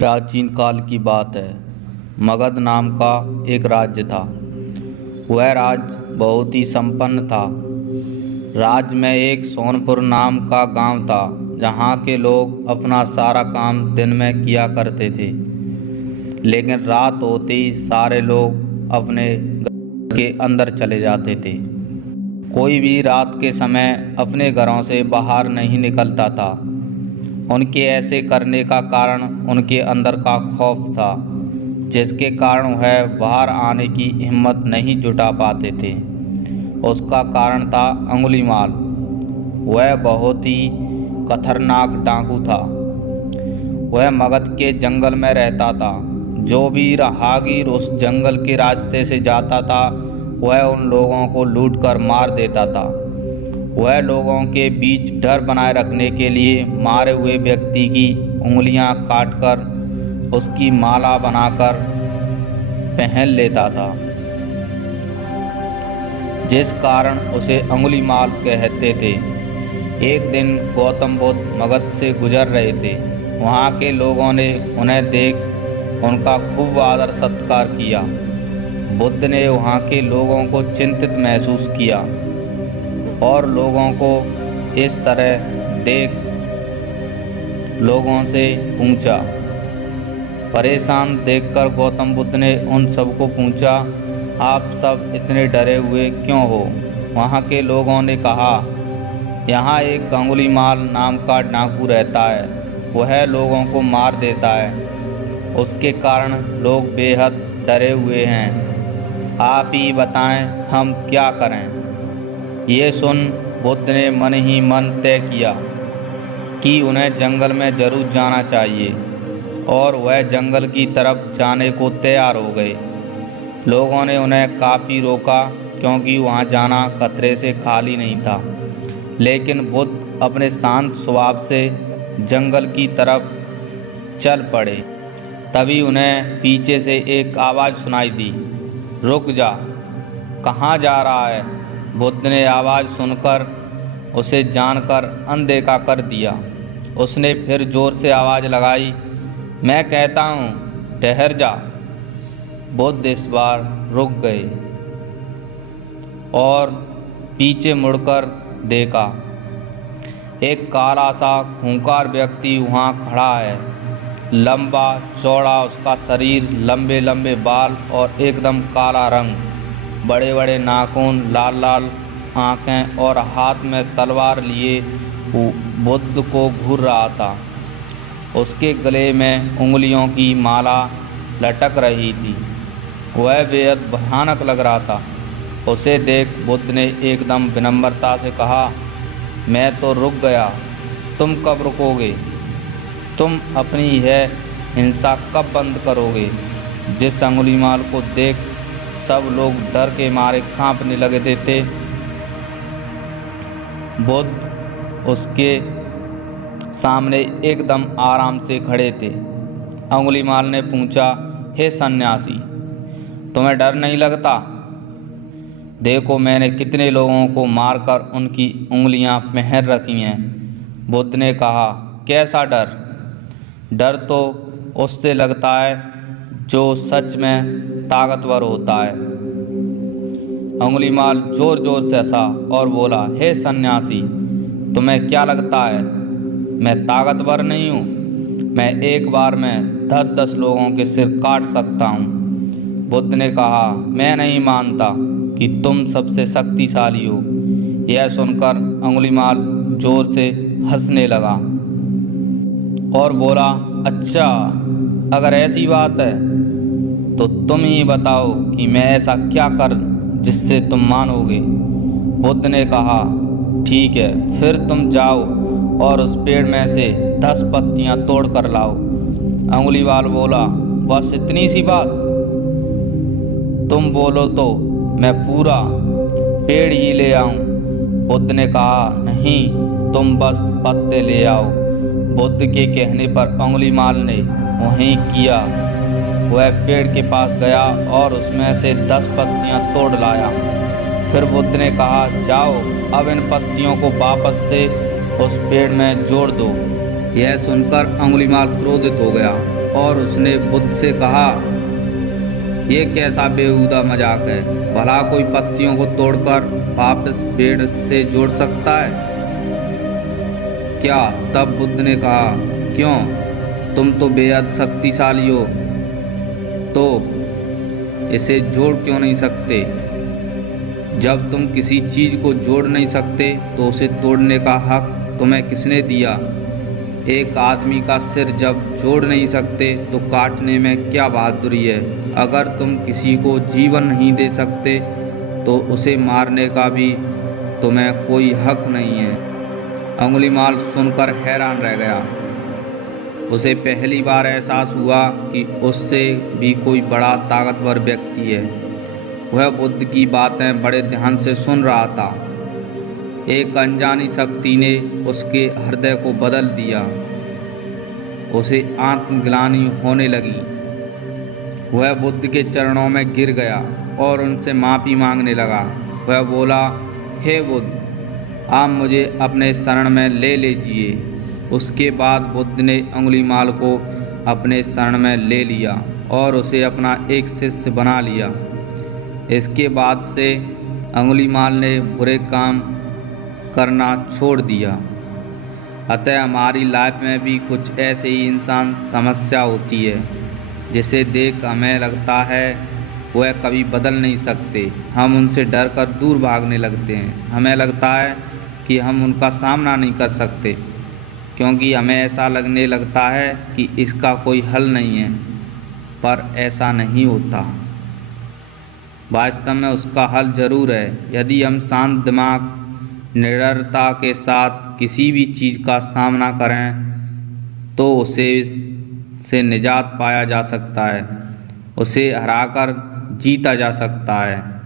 प्राचीन काल की बात है। मगध नाम का एक राज्य था। वह राज्य बहुत ही संपन्न था। राज्य में एक सोनपुर नाम का गांव था, जहां के लोग अपना सारा काम दिन में किया करते थे, लेकिन रात होते ही सारे लोग अपने घर के अंदर चले जाते थे। कोई भी रात के समय अपने घरों से बाहर नहीं निकलता था। उनके ऐसे करने का कारण उनके अंदर का खौफ था, जिसके कारण वह बाहर आने की हिम्मत नहीं जुटा पाते थे। उसका कारण था अंगुलीमाल। वह बहुत ही खतरनाक डाकू था। वह मगध के जंगल में रहता था। जो भी राहगीर उस जंगल के रास्ते से जाता था, वह उन लोगों को लूटकर मार देता था। वह लोगों के बीच डर बनाए रखने के लिए मारे हुए व्यक्ति की उंगलियां काटकर उसकी माला बनाकर पहन लेता था, जिस कारण उसे अंगुलीमाल कहते थे। एक दिन गौतम बुद्ध मगध से गुजर रहे थे। वहाँ के लोगों ने उन्हें देख उनका खूब आदर सत्कार किया। बुद्ध ने वहाँ के लोगों को चिंतित महसूस किया और लोगों को इस तरह देख लोगों से पूछा। परेशान देखकर गौतम बुद्ध ने उन सबको पूछा, आप सब इतने डरे हुए क्यों हो? वहाँ के लोगों ने कहा, यहाँ एक अंगुलीमाल नाम का डाकू रहता है। वह लोगों को मार देता है। उसके कारण लोग बेहद डरे हुए हैं। आप ही बताएं हम क्या करें? ये सुन बुद्ध ने मन ही मन तय किया कि उन्हें जंगल में जरूर जाना चाहिए, और वह जंगल की तरफ जाने को तैयार हो गए। लोगों ने उन्हें काफ़ी रोका, क्योंकि वहाँ जाना खतरे से खाली नहीं था। लेकिन बुद्ध अपने शांत स्वभाव से जंगल की तरफ चल पड़े। तभी उन्हें पीछे से एक आवाज़ सुनाई दी, रुक जा, कहाँ जा रहा है? बुद्ध ने आवाज़ सुनकर उसे जानकर अनदेखा कर दिया। उसने फिर जोर से आवाज़ लगाई, मैं कहता हूँ ठहर जा। बुद्ध इस बार रुक गए और पीछे मुड़कर देखा। एक काला सा खूंखार व्यक्ति वहाँ खड़ा है। लंबा चौड़ा उसका शरीर, लंबे लंबे बाल और एकदम काला रंग, बड़े बड़े नाखून, लाल लाल आँखें और हाथ में तलवार लिए बुद्ध को घूर रहा था। उसके गले में उंगलियों की माला लटक रही थी। वह बेहद भयानक लग रहा था। उसे देख बुद्ध ने एकदम विनम्रता से कहा, मैं तो रुक गया, तुम कब रुकोगे? तुम अपनी यह हिंसा कब बंद करोगे? जिस अंगुलीमाल को देख सब लोग डर के मारे कांपने लगे थे, बुद्ध उसके सामने एकदम आराम से खड़े थे। अंगुलीमाल ने पूछा, हे सन्यासी, तुम्हें डर नहीं लगता? देखो मैंने कितने लोगों को मारकर उनकी उंगलियां पहन रखी हैं। बुद्ध ने कहा, कैसा डर? डर तो उससे लगता है जो सच में ताकतवर होता है। अंगुलीमाल जोर जोर से हंसा और बोला, हे सन्यासी, तुम्हें क्या लगता है मैं ताकतवर नहीं हूँ? मैं एक बार में 10-10 लोगों के सिर काट सकता हूँ। बुद्ध ने कहा, मैं नहीं मानता कि तुम सबसे शक्तिशाली हो। यह सुनकर अंगुलीमाल जोर से हंसने लगा और बोला, अच्छा, अगर ऐसी बात है तो तुम ही बताओ कि मैं ऐसा क्या कर जिससे तुम मानोगे। बुद्ध ने कहा, ठीक है, फिर तुम जाओ और उस पेड़ में से 10 पत्तियां तोड़ कर लाओ। अंगुलीमाल बोला, बस इतनी सी बात? तुम बोलो तो मैं पूरा पेड़ ही ले आऊं। बुद्ध ने कहा, नहीं, तुम बस पत्ते ले आओ। बुद्ध के कहने पर अंगुलीमाल ने वहीं किया। वह पेड़ के पास गया और उसमें से 10 पत्तियां तोड़ लाया। फिर बुद्ध ने कहा, जाओ, अब इन पत्तियों को वापस से उस पेड़ में जोड़ दो। यह सुनकर अंगुलीमाल क्रोधित हो गया और उसने बुद्ध से कहा, ये कैसा बेहुदा मजाक है। भला कोई पत्तियों को तोड़कर वापस पेड़ से जोड़ सकता है क्या? तब बुद्ध ने कहा, क्यों, तुम तो बेहद शक्तिशाली हो, तो इसे जोड़ क्यों नहीं सकते? जब तुम किसी चीज़ को जोड़ नहीं सकते तो उसे तोड़ने का हक तुम्हें किसने दिया? एक आदमी का सिर जब जोड़ नहीं सकते तो काटने में क्या बहादुरी है? अगर तुम किसी को जीवन नहीं दे सकते तो उसे मारने का भी तुम्हें कोई हक नहीं है। अंगुलीमाल सुनकर हैरान रह गया। उसे पहली बार एहसास हुआ कि उससे भी कोई बड़ा ताकतवर व्यक्ति है। वह बुद्ध की बातें बड़े ध्यान से सुन रहा था। एक अनजानी शक्ति ने उसके हृदय को बदल दिया। उसे आत्मग्लानि होने लगी। वह बुद्ध के चरणों में गिर गया और उनसे माफ़ी मांगने लगा। वह बोला, हे बुद्ध, आप मुझे अपने शरण में ले लीजिए। उसके बाद बुद्ध ने अंगुलीमाल को अपने शरण में ले लिया और उसे अपना एक शिष्य बना लिया। इसके बाद से अंगुलीमाल ने बुरे काम करना छोड़ दिया। अतः हमारी लाइफ में भी कुछ ऐसे ही इंसान समस्या होती है जिसे देख हमें लगता है वह कभी बदल नहीं सकते। हम उनसे डर कर दूर भागने लगते हैं। हमें लगता है कि हम उनका सामना नहीं कर सकते क्योंकि हमें ऐसा लगने लगता है कि इसका कोई हल नहीं है, पर ऐसा नहीं होता। वास्तव में उसका हल जरूर है। यदि हम शांत दिमाग, निडरता के साथ किसी भी चीज़ का सामना करें तो उसे से निजात पाया जा सकता है, उसे हराकर जीता जा सकता है।